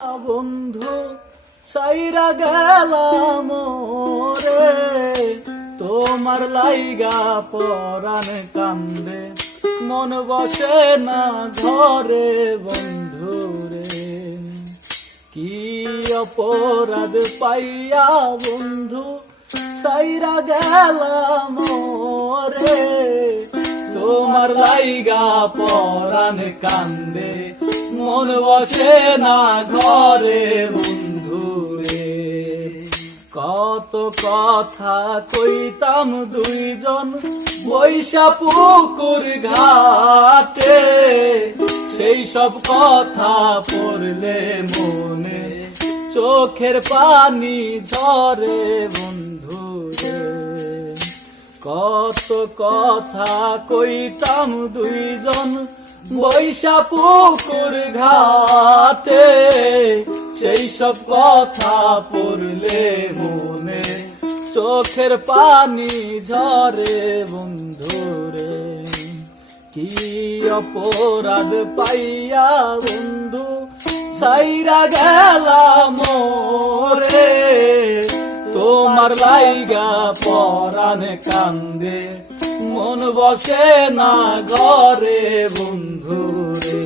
বন্ধু সাইরা গেলাম রে, তোমার লাইগা পরাণ কান্দে, মন বসে না ঘরে বন্ধু রে। কি অপরাধ পাইয়া বন্ধু সাইরা গেলাম রে, তোমার লাইগা পরাণ কান্দে, মন বসে না ঘরে বন্ধু রে। কত কথা কইতাম দুইজন বৈশা পুকুর ঘাটে, সেই সব কথা পড়লে মনে চোখের পানি ঝরে বন্ধু রে। কত কথা কইতাম দুইজন বৈশা পুকুর ঘাটে, সেই সব কথা পড়লে মনে চোখের পানি ঝরে বন্ধু রে। কি অপরাধ পাইয়া বন্ধু সাইরা গেলাম রে, তোমার লাইগা পরাণ কান্দে, মন বসে না ঘরে বন্ধু রে।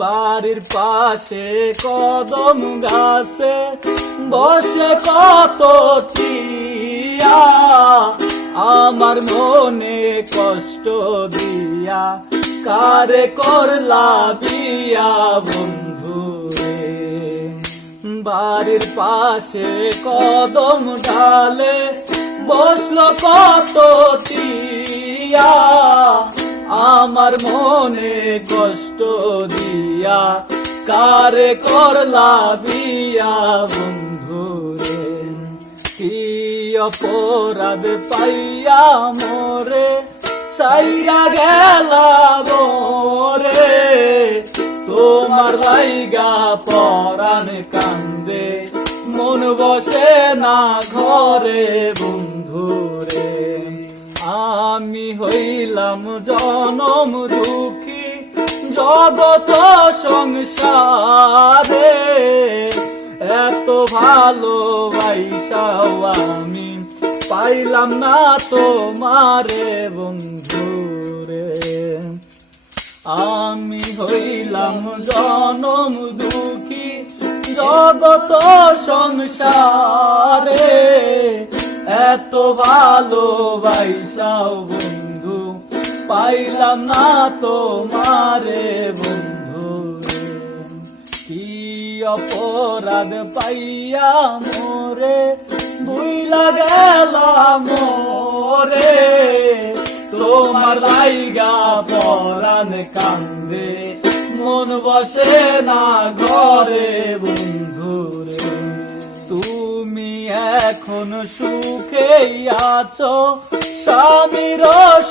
বাড়ির পাশে কদম গাছে বসে কত চিয়া, আমার মনে কষ্ট দিয়া কারে করলা বিয়া বন্ধু রে। বাড়ির পাশে কদম ডালে বসলো কত টিয়া, আমার মনে কষ্ট দিয়া কারে করলা বিয়া বন্ধু রে। কি অপরাধ পাইয়া মোরে সাইরা গেলাম রে, তোমার লাইগা পরাণ কান্দে, মন বসে না ঘরে বন্ধু রে। আমি হইলাম জনম দুঃখী জগত সংসারে, এত ভালোবাসাও আমি পাইলাম না তোমারে বন্ধু রে। আমি হইলাম জনম দুঃখী জগত সংসারে, এত ভালোবাসাও বন্ধু পাইলাম না তোমারে বন্ধু রে। কি অপরাধ পাইয়া মোরে ভুইলা গেলাম রে, তোমার লাইগা পরাণ কান্দে, মন বসে না ঘরে বন্ধু রে। তুমি এখন সুখে আছো স্বামীর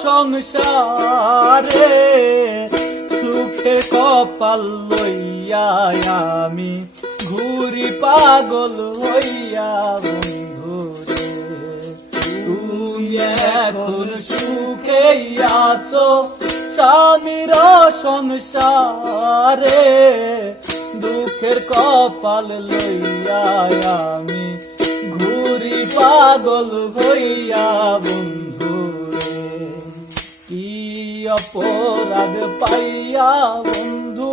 সংসারে, সুখে কপাল লইয়া আমি ঘুরি পাগল হইয়া বন্ধু রে। তুমি এখন সুখে আছো স্বামীর সংসারে, দুঃখের কপাল লইয়া আমি ঘুরি পাগল হইয়া বন্ধু রে। কি অপরাধ পাইয়া বন্ধু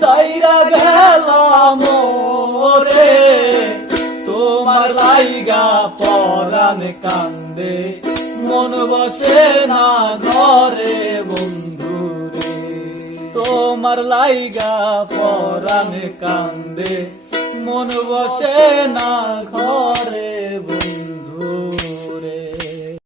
সাইরা গেলাম রে, তোমার লাইগা পরাণ কান্দে, মন বসে না ঘরে বন্ধু রে। তোমার লাইগা পরাণ কান্দে, মন বসে না ঘরে বন্ধু।